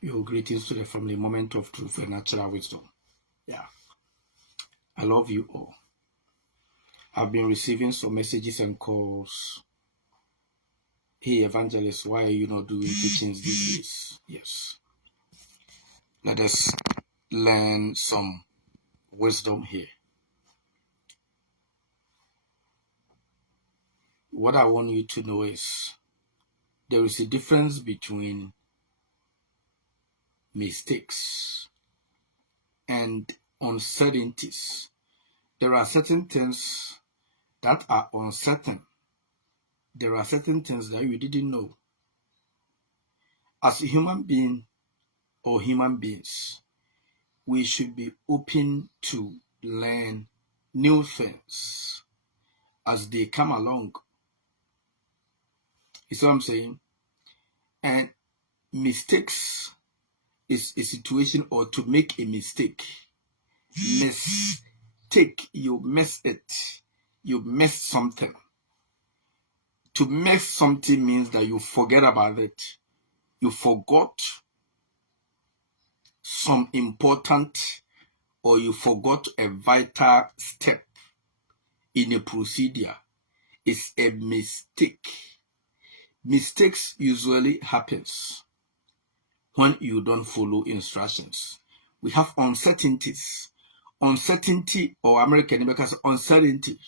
Your greetings to the family, moment of truth and natural wisdom. Yeah, I love you all. I've been receiving some messages and calls. Hey, evangelist, why are you not doing teachings these days? Yes. Let us learn some wisdom here. What I want you to know is there is a difference between mistakes and uncertainties. There are certain things that are uncertain. There are certain things that you didn't know. As a human being or human beings, we should be open to learn new things as they come along. You see what I'm saying? And mistakes is a situation, or to make a mistake. Mistake, you mess it. You mess something. To mess something means that you forget about it. You forgot some important, or you forgot a vital step in a procedure. It's a mistake. Mistakes usually happens when you don't follow instructions. We have uncertainties. Uncertainty, or American because uncertainty.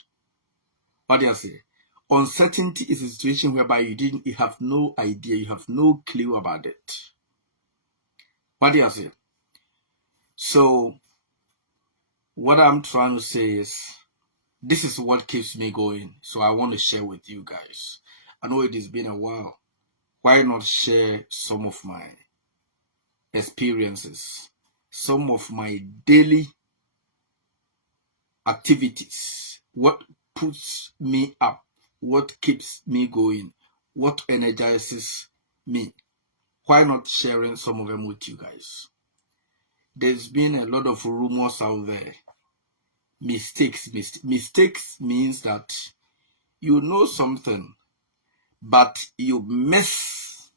What do you say? Uncertainty is a situation whereby you have no idea, you have no clue about it. What do you say? So what I'm trying to say is, this is what keeps me going. So I want to share with you guys. I know it has been a while. Why not share some of my experiences, some of my daily activities, what puts me up, what keeps me going, what energizes me? Why not sharing some of them with you guys? There's been a lot of rumors out there. Mistakes means that you know something, but you miss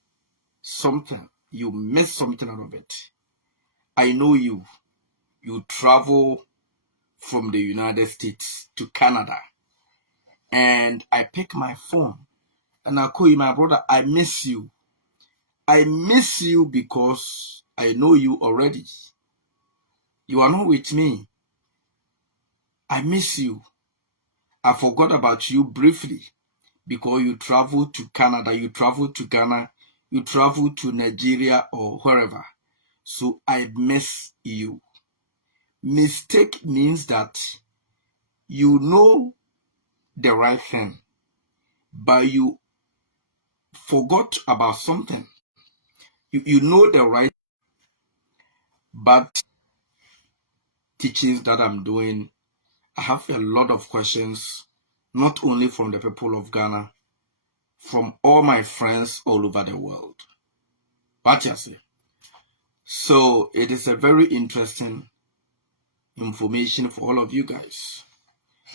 something. You miss something out of it. I know you travel from the United States to Canada, and I pick my phone and I call you, my brother, I miss you. I miss you because I know you already. You are not with me. I miss you. I forgot about you briefly because you travel to Canada, you travel to Ghana, you travel to Nigeria or wherever. So I miss you. Mistake means that you know the right thing, but you forgot about something. You know the right, but teachings that I'm doing, I have a lot of questions, not only from the people of Ghana, from all my friends all over the world. What you say? So it is a very interesting information for all of you guys.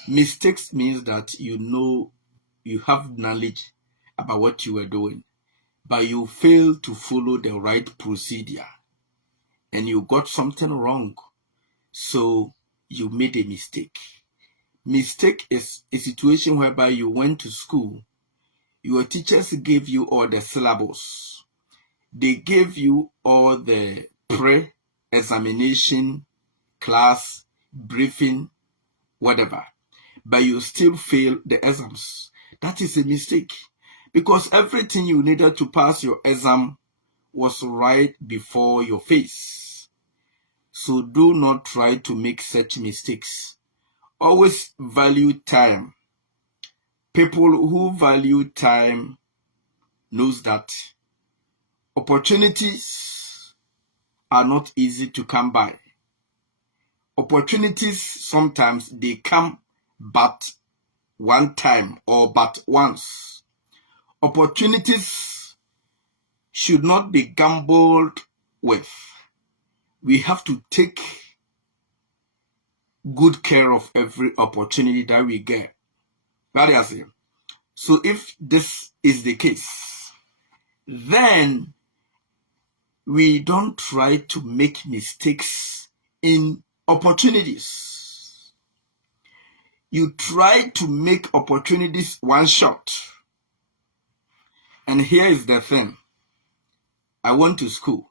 Mistakes means that you know, you have knowledge about what you were doing, but you fail to follow the right procedure and you got something wrong. So you made a mistake. Mistake is a situation whereby you went to school, your teachers gave you all the syllabus, they gave you all the pre-examination, class, briefing, whatever, but you still fail the exams. That is a mistake, because everything you needed to pass your exam was right before your face. So do not try to make such mistakes. Always value time. People who value time knows that opportunities are not easy to come by. Opportunities, sometimes they come but one time or but once. Opportunities should not be gambled with. We have to take good care of every opportunity that we get. That is it. So if this is the case, then we don't try to make mistakes in opportunities. You try to make opportunities one shot. And here is the thing. I went to school.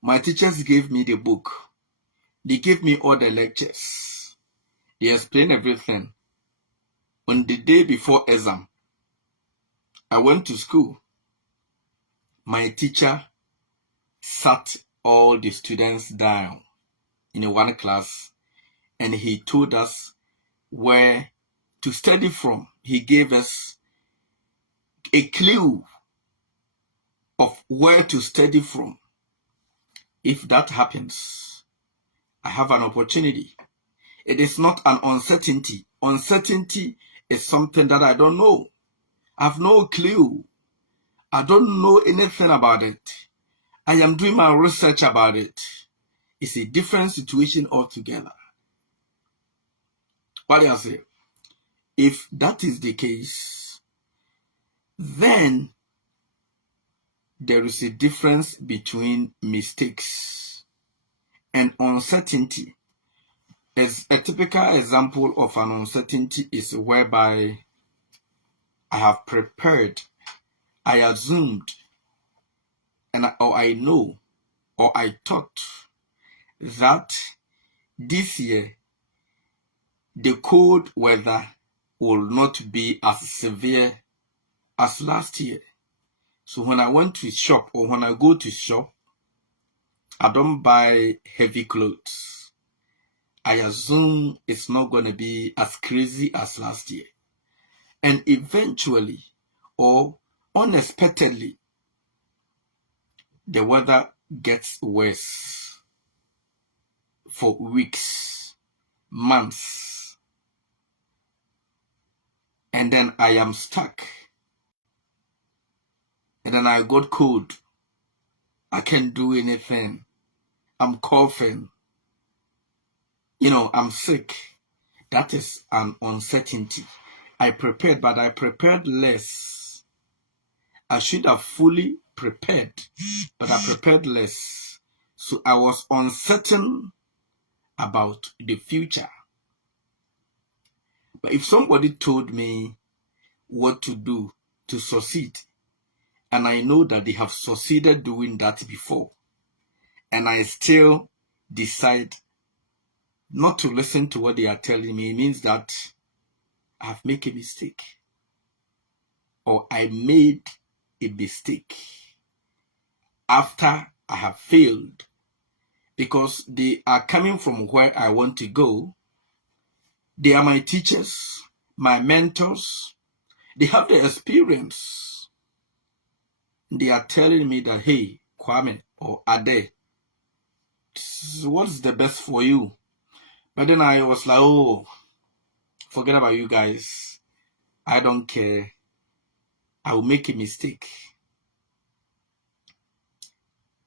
My teachers gave me the book. They gave me all the lectures. They explained everything. On the day before exam, I went to school. My teacher sat all the students down in one class, and he told us where to study from. He gave us a clue of where to study from. If that happens, I have an opportunity. It is not an uncertainty. Uncertainty is something that I don't know. I have no clue. I don't know anything about it. I am doing my research about it. It's a different situation altogether. What do I say? If that is the case, then there is a difference between mistakes and uncertainty. As a typical example of an uncertainty is whereby I have prepared, I assumed, or I know, or I thought that this year the cold weather will not be as severe as last year. So when I went to shop, or when I go to shop, I don't buy heavy clothes. I assume it's not going to be as crazy as last year. And eventually, or unexpectedly, the weather gets worse for weeks, months, and then I am stuck. And then I got cold. I can't do anything. I'm coughing. I'm sick. That is an uncertainty. I prepared, but I prepared less. I should have fully prepared, but I prepared less. So I was uncertain about the future. But if somebody told me what to do to succeed, and I know that they have succeeded doing that before, and I still decide not to listen to what they are telling me, it means that I have made a mistake, or I made a mistake after I have failed, because they are coming from where I want to go. They are my teachers, my mentors. They have the experience. They are telling me that, hey, Kwame or Ade, what's the best for you? But then I was like, oh, forget about you guys. I don't care. I will make a mistake.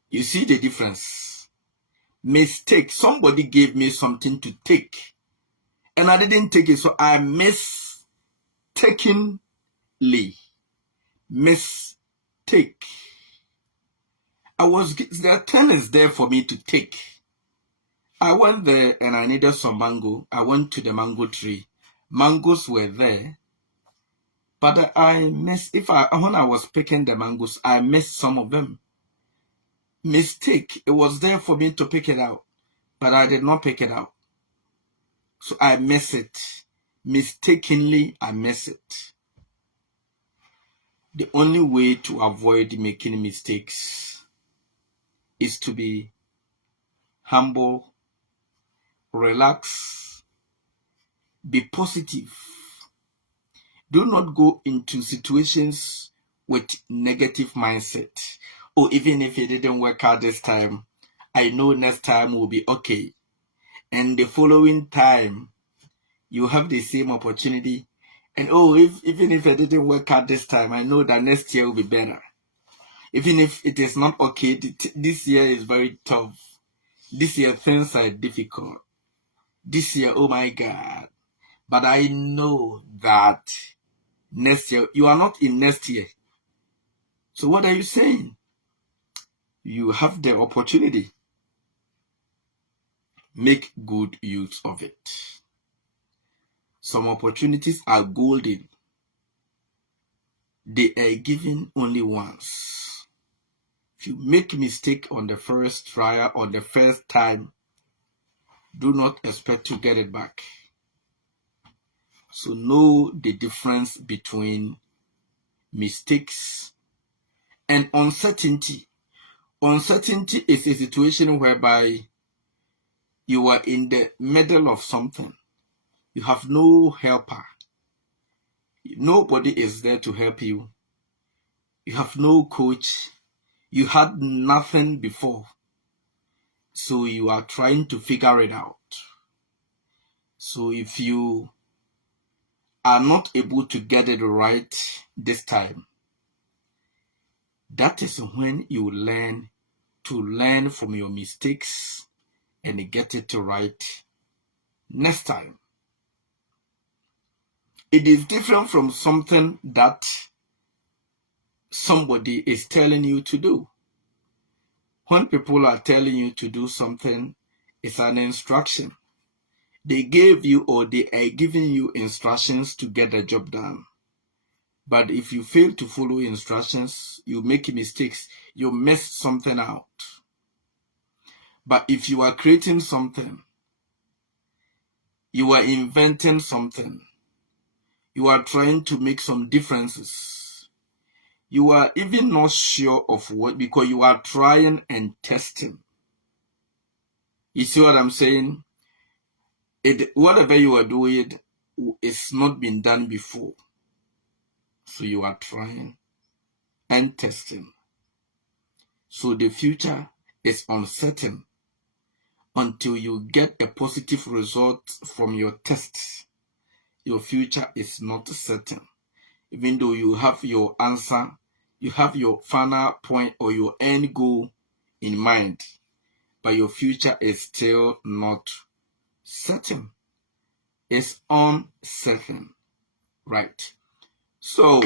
You see the difference? Mistake. Somebody gave me something to take, and I didn't take it, so I mistakenly mistake. The turn is there for me to take. I went there and I needed some mango. I went to the mango tree. Mangoes were there, but when I was picking the mangoes, I missed some of them. Mistake. It was there for me to pick it out, but I did not pick it out. So I miss it. Mistakenly, I miss it. The only way to avoid making mistakes is to be humble, relax, be positive. Do not go into situations with negative mindset. Or even if it didn't work out this time, I know next time will be okay. And the following time, you have the same opportunity. And even if it didn't work out this time, I know that next year will be better. Even if it is not okay, this year is very tough. This year things are difficult. This year, oh my God. But I know that next year, you are not in next year. So what are you saying? You have the opportunity. Make good use of it. Some opportunities are golden. They are given only once. If you make a mistake on the first trial or the first time, do not expect to get it back. So know the difference between mistakes and uncertainty. Uncertainty is a situation whereby you are in the middle of something. You have no helper. Nobody is there to help you. You have no coach. You had nothing before. So you are trying to figure it out. So if you are not able to get it right this time, that is when you learn from your mistakes and get it right next time. It is different from something that somebody is telling you to do. When people are telling you to do something, it's an instruction. They gave you or they are giving you instructions to get the job done. But if you fail to follow instructions, you make mistakes, you mess something out. But if you are creating something, you are inventing something, you are trying to make some differences, you are even not sure of what, because you are trying and testing. You see what I'm saying? Whatever you are doing is not been done before. So you are trying and testing. So the future is uncertain until you get a positive result from your tests. Your future is not certain. Even though you have your answer, you have your final point or your end goal in mind, but your future is still not certain. It's uncertain, right? So,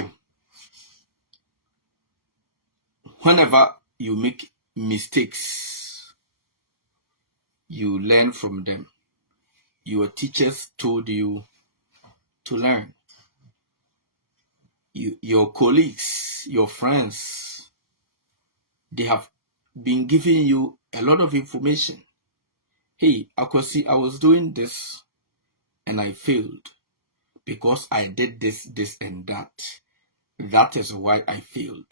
whenever you make mistakes, you learn from them. Your teachers told you to learn. Your colleagues, your friends, they have been giving you a lot of information. Hey, Akosi, I was doing this and I failed because I did this, and that. That is why I failed.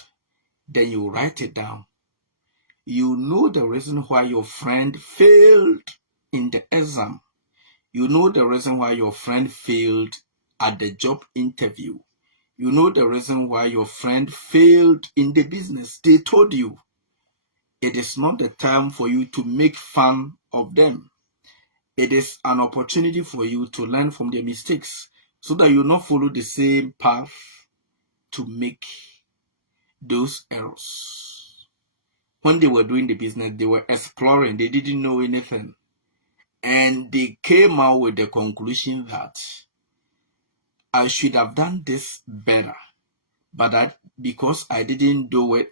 Then you write it down. You know the reason why your friend failed in the exam. You know the reason why your friend failed at the job interview. You know the reason why your friend failed in the business. They told you. It is not the time for you to make fun of them. It is an opportunity for you to learn from their mistakes so that you not follow the same path to make those errors. When they were doing the business, they were exploring. They didn't know anything. And they came out with the conclusion that I should have done this better. But because I didn't do it,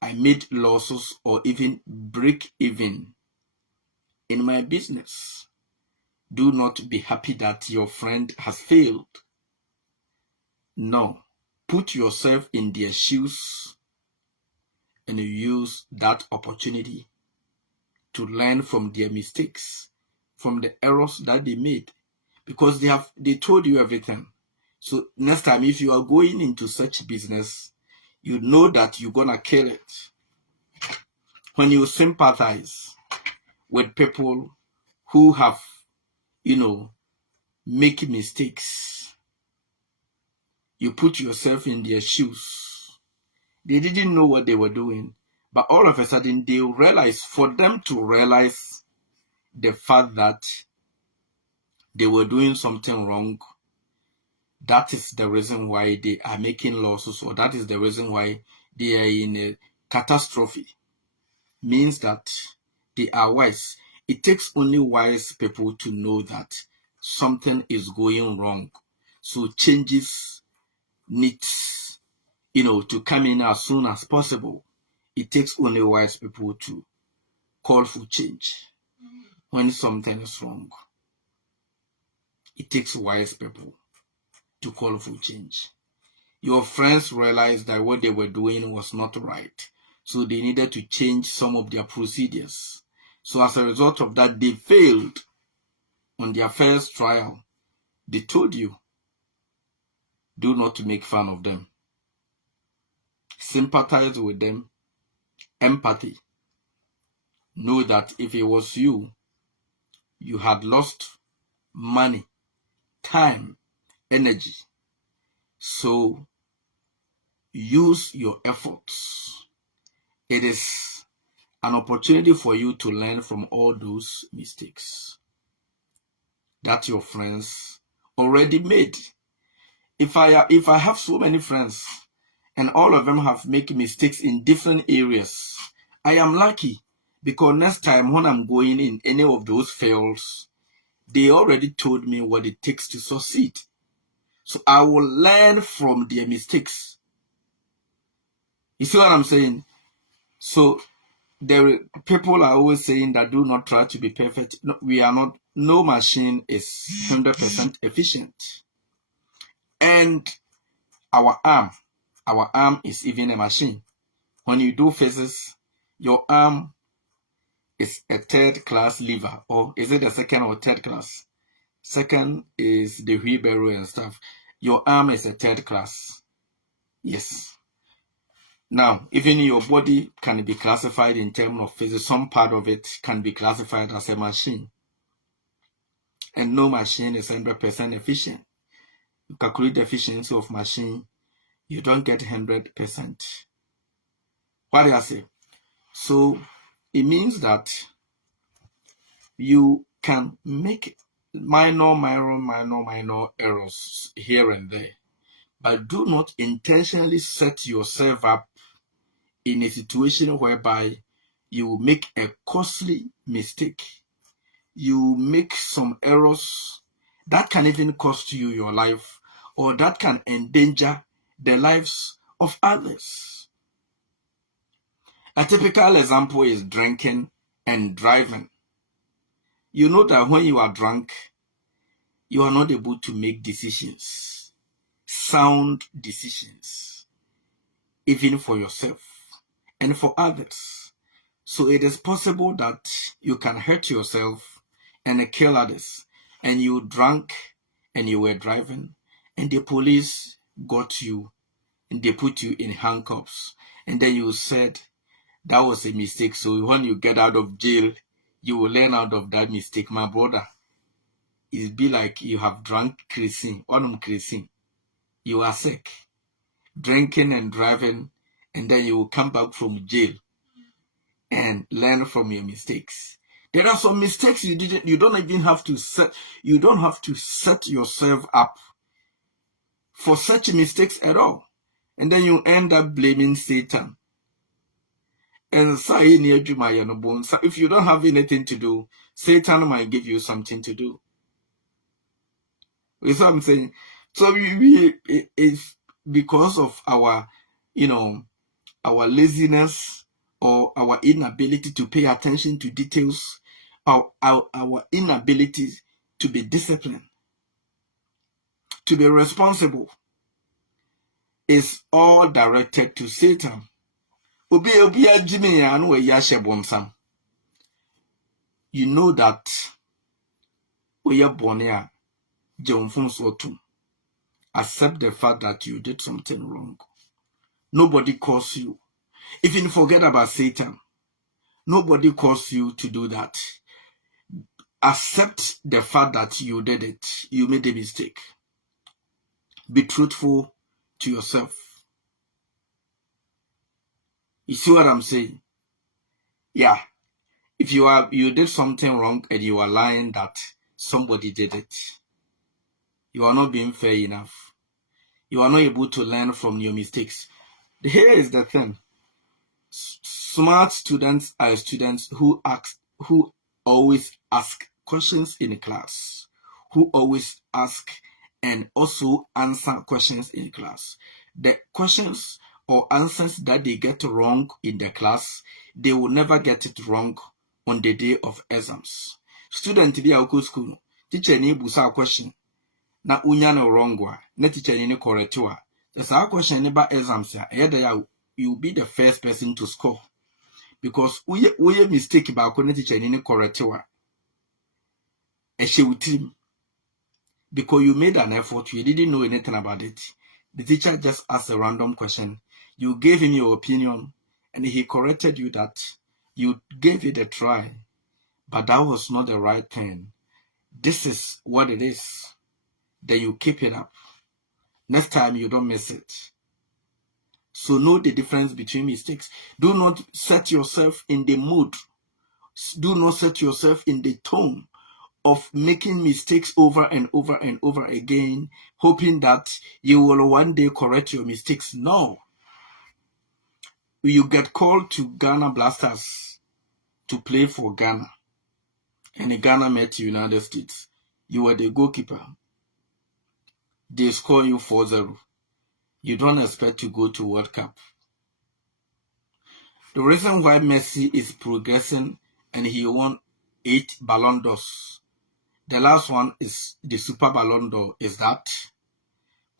I made losses or even break even in my business. Do not be happy that your friend has failed. No. Put yourself in their shoes and use that opportunity to learn from their mistakes, from the errors that they made, because they told you everything. So next time, if you are going into such business, you know that you're gonna kill it. When you sympathize with people who have, make mistakes, you put yourself in their shoes. They didn't know what they were doing, but all of a sudden they realized, for them to realize the fact that they were doing something wrong, that is the reason why they are making losses, or that is the reason why they are in a catastrophe. Means that they are wise. It takes only wise people to know that something is going wrong. So changes needs, to come in as soon as possible. It takes only wise people to call for change when something is wrong. It takes wise people to call for change. Your friends realized that what they were doing was not right, so they needed to change some of their procedures. So as a result of that, they failed on their first trial. They told you, do not make fun of them. Sympathize with them. Empathy. Know that if it was you, you had lost money, time, energy. So use your efforts. It is an opportunity for you to learn from all those mistakes that your friends already made. If I have so many friends and all of them have made mistakes in different areas, I am lucky, because next time when I'm going in any of those fails, they already told me what it takes to succeed. So I will learn from their mistakes. You see what I'm saying? So people are always saying that do not try to be perfect. No, we are not. No machine is 100% efficient. And our arm is even a machine. When you do physics, your arm is a third class lever, or is it a second or third class? Second is the wheelbarrow and stuff. Your arm is a third class. Yes. Now, even your body can be classified in terms of physics. Some part of it can be classified as a machine. And no machine is 100% efficient. You calculate the efficiency of machine, you don't get 100%. What do I say? So it means that you can make minor errors here and there, but do not intentionally set yourself up in a situation whereby you make a costly mistake. You make some errors that can even cost you your life, or that can endanger the lives of others. A typical example is drinking and driving. You know that when you are drunk, you are not able to make decisions, sound decisions, even for yourself and for others. So it is possible that you can hurt yourself and kill others. And you drank and you were driving, and the police got you and they put you in handcuffs. And then you said that was a mistake. So when you get out of jail, you will learn out of that mistake. My brother, it be like you have drunk creatine, creatine. You are sick, drinking and driving, and then you will come back from jail and learn from your mistakes. There are some mistakes you don't have to set yourself up for such mistakes at all. And then you end up blaming Satan. And if you don't have anything to do, Satan might give you something to do. You see what I'm saying? So it's because of our, our laziness or our inability to pay attention to details, our inability to be disciplined, to be responsible, is all directed to Satan. You know that we are born here. Accept the fact that you did something wrong. Nobody calls you. Even forget about Satan. Nobody calls you to do that. Accept the fact that you did it. You made a mistake. Be truthful to yourself. You see what I'm saying? Yeah. If you did something wrong and you are lying that somebody did it, you are not being fair enough. You are not able to learn from your mistakes. Here is the thing. Smart students are students who always ask questions in class, who always ask and also answer questions in class. The questions or answers that they get wrong in the class, they will never get it wrong on the day of exams. Student bi a go school, teacher ni busa question, na unya no wrong wa, na teacher ni correct wa. The question ba exams ya, you'll be the first person to score. Because uye mistake ba ko na teacher ni correct wa. Because you made an effort, you didn't know anything about it. The teacher just asked a random question. You gave him your opinion, and he corrected you that you gave it a try, but that was not the right thing. This is what it is. Then you keep it up. Next time, you don't miss it. So know the difference between mistakes. Do not set yourself in the mood. Do not set yourself in the tone of making mistakes over and over and over again, hoping that you will one day correct your mistakes. No. You get called to Ghana Blasters to play for Ghana, and Ghana met the United States. You were the goalkeeper. They score you 4-0. You don't expect to go to World Cup. The reason why Messi is progressing and he won 8 Ballon d'Ors, the last one is the Super Ballon d'Or, is that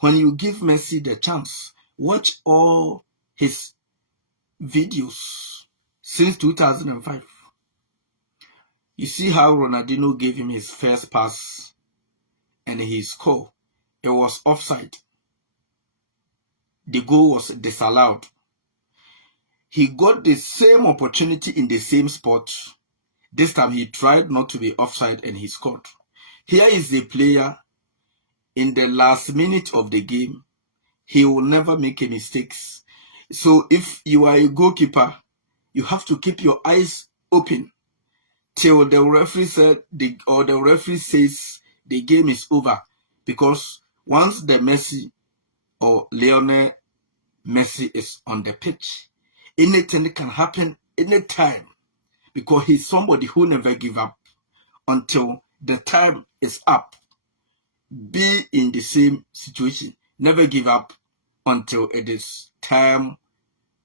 when you give Messi the chance, watch all his videos since 2005. You see how Ronaldinho gave him his first pass and he scored. It was offside. The goal was disallowed. He got the same opportunity in the same spot. This time he tried not to be offside and he scored. Here is the player in the last minute of the game. He will never make any mistakes. So if you are a goalkeeper, you have to keep your eyes open till the referee the referee says the game is over. Because once the Messi or Lionel Messi is on the pitch, anything can happen anytime, because he's somebody who never give up until the time is up. Be in the same situation. Never give up until it is time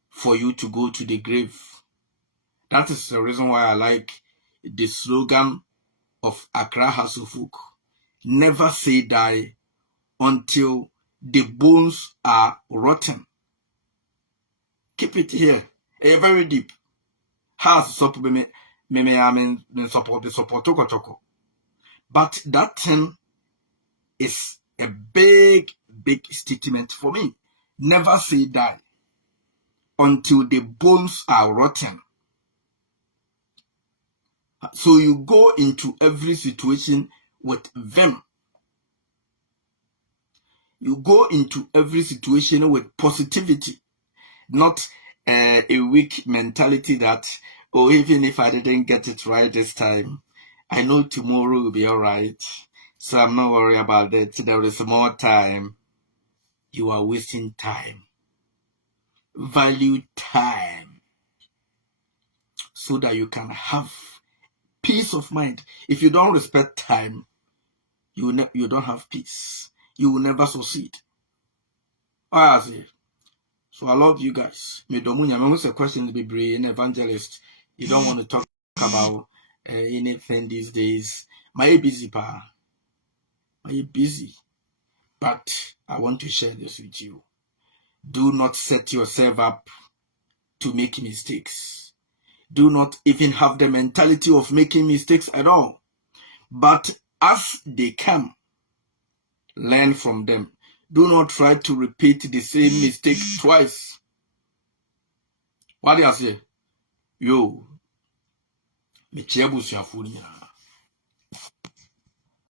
for you to go to the grave. That is the reason why I like the slogan of Accra House of Folk. Never say die until the bones are rotten. Keep it here. Very deep. House support support. But that thing is a big statement for me. Never say die until the bones are rotten. So you go into every situation with vim. You go into every situation with positivity, not a weak mentality that, oh, even if I didn't get it right this time, I know tomorrow will be all right. So I'm not worried about that. There is more time. You are wasting time. Value time so that you can have peace of mind. If you don't respect time, you don't have peace. You will never succeed. So I love you guys. Me domunya me who questions be brave in evangelist. You don't want to talk about anything these days. My busy pa. My busy. But I want to share this with you. Do not set yourself up to make mistakes. Do not even have the mentality of making mistakes at all. But as they come, learn from them. Do not try to repeat the same mistake twice. What do you say? Yo, me chebu siafuni.